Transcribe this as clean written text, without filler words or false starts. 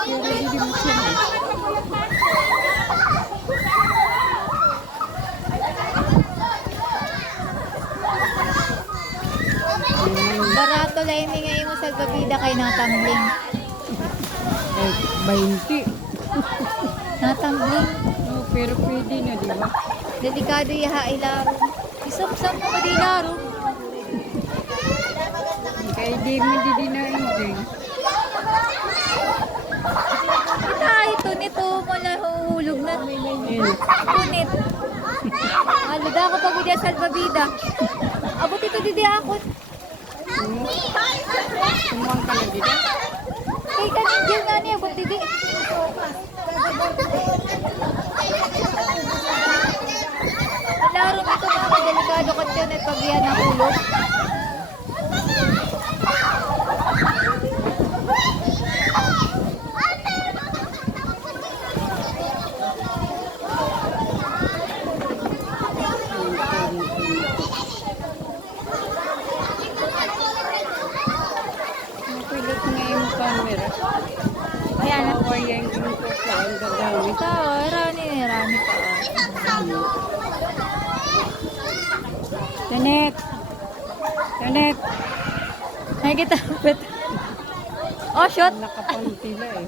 Pero dilimot siya na. Barato lang ini ngayon mo sa babida kay natambling. Eh, 20. Natambling. Oh, pero pwede na, di ba? Delikado yaha ilaro. Isam-sam mo ba di laro? Kaya di mo di na enjoy. Kita ito nito mo na huhulog na. Punit. Alada ako pag hindi sa babida. Abot ito didi ako. Sumuang ka na dito. Kay kanin dyan nga niya, abot didi. Laro nito mga delikado ka dyan at pag yan nahulog. Napilit nga yung camera. Ayan na. Kaya yung ko sa ang gagawin. Ito, rani pa. Janet! Janet! Nakikita. Oh, shot. Nakapantila eh.